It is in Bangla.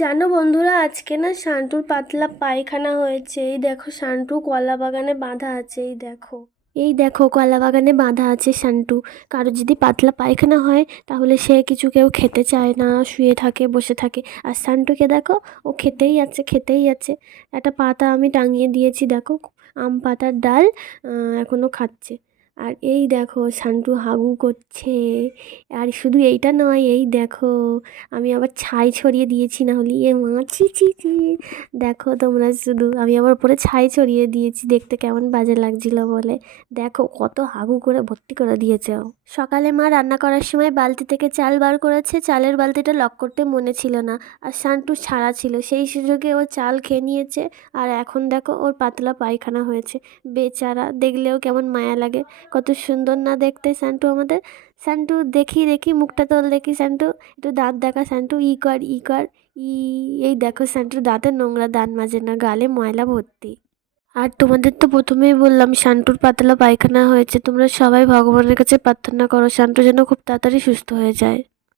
জানো বন্ধুরা, আজকে না শান্টুর পাতলা পায়খানা হয়েছে। এই দেখো, শান্টু কলা বাগানে বাঁধা আছে। এই দেখো কলা বাগানে বাঁধা আছে শান্টু। কারো যদি পাতলা পায়খানা হয় তাহলে সে কিছু কেউ খেতে চায় না, শুয়ে থাকে, বসে থাকে। আর শান্টুকে দেখো, ও খেতেই আছে, খেতেই আছে। একটা পাতা আমি টাঙিয়ে দিয়েছি, দেখো, আম পাতার ডাল, এখনো খাচ্ছে। আর এই দেখো শান্টু হাগু করছে। আর শুধু এইটা নয়, এই দেখো, আমি আবার ছাই ছড়িয়ে দিয়েছি, না হলে মা, ছি ছি ছি। দেখো তোমরা শুধু, আমি আবার উপরে ছাই ছড়িয়ে দিয়েছি, দেখতে কেমন বাজে লাগছিল বলে। দেখো কত হাগু করে ভর্তি করে দিয়েছে ও। সকালে মা রান্না করার সময় বালতি থেকে চাল বার করেছে, চালের বালতিটা লক করতে মনে ছিল না, আর শান্টু ছাড়া ছিল, সেই সুযোগে ও চাল খেয়ে নিয়েছে। আর এখন দেখো ওর পাতলা পায়খানা হয়েছে। বেচারা, দেখলেও কেমন মায়া লাগে। কত সুন্দর না দেখতে শান্টু আমাদের। শান্টু, দেখি দেখি মুখটা তোল, দেখি শান্টু, একটু দাঁত দেখা শান্টু, ই কর, ই কর, ই। এই দেখো শান্টুর দাঁতের নোংরা, দাঁত মাজে না, গালে ময়লা ভর্তি। আর তোমাদের তো প্রথমেই বললাম শান্টুর পাতলা পায়খানা হয়েছে। তোমরা সবাই ভগবানের কাছে প্রার্থনা করো শান্টু যেন খুব তাড়াতাড়ি সুস্থ হয়ে যায়।